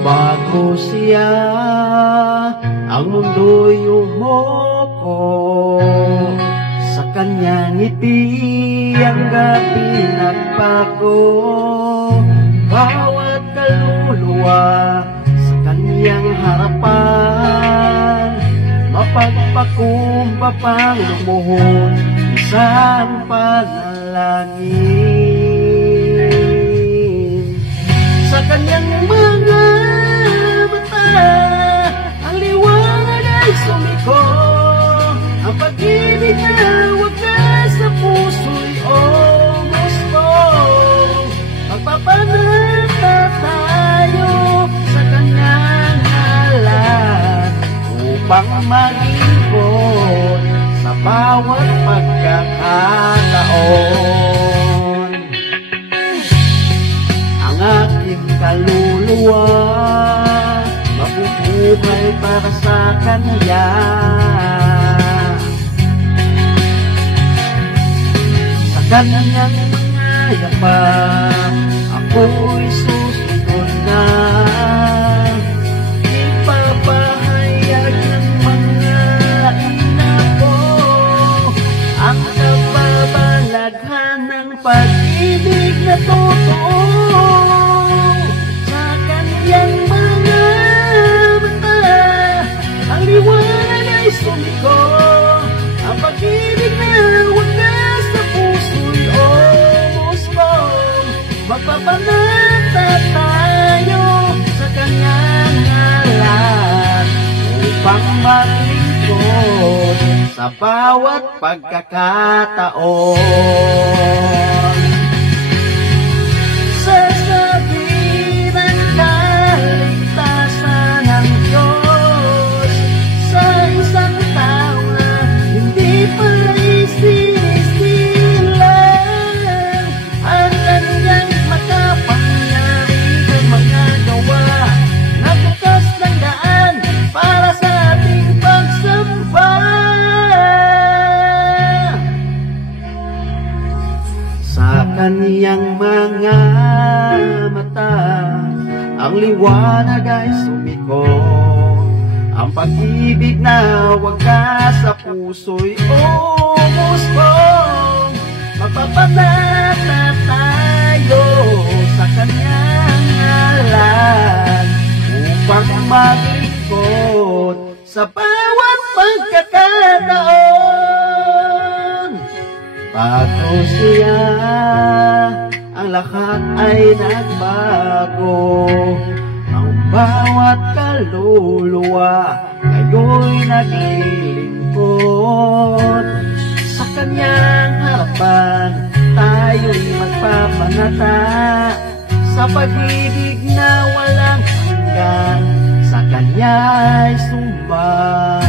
Bago siya, ang mundo'y umoko. Sa kanyang ngiti ang gabi nagbago. Bawat kaluluwa sa kanyang harapan, mapagpakumbapang lumuhod isang panalangin. Sa kanyang mga mata, ang liwanag ay sumiko. Ang pag-ibig na wagas sa puso'y gusto. Magpapanata tayo sa kanyang ngalan, upang maglingkod sa bawat pagkakataon. Ang aking kaluluwa mabubuhay para sa kanya. Sa kanyang mga yapak ako'y susunod na. Ipapahayag ng mga ina ko ang kababalaghan ng pag-ibig na totoo. Sa kanyang mga mata, ang liwanag ay sumiko. Ang pag-ibig na wagas sa puso'y gusto. Magpapanata tayo sa kanyang ngalan, upang maglingkod sa bawat pagkakataon. Sasabihin ang kaligtasan ng Diyos sa isang tao na hindi pa isinisilang. Ang kanyang makapangyarihang mga gawa, nagbukas ng daan para sa ating pagsamba. Sa kaniyang mga mata, ang liwanag ay sumiko. Ang pag-ibig na wagas sa puso'y gusto. Magpapanata tayo sa kanyang ngalan, upang maglingkod sa bawat pagkakataon. Bago siya, ang lahat ay nagbago. Ang bawat kaluluwa ngayon'y naglilingkod. Sa kanyang harapan tayo'y magpapanata, sa pag-ibig na walang hanggan, sa kanya'y sumba.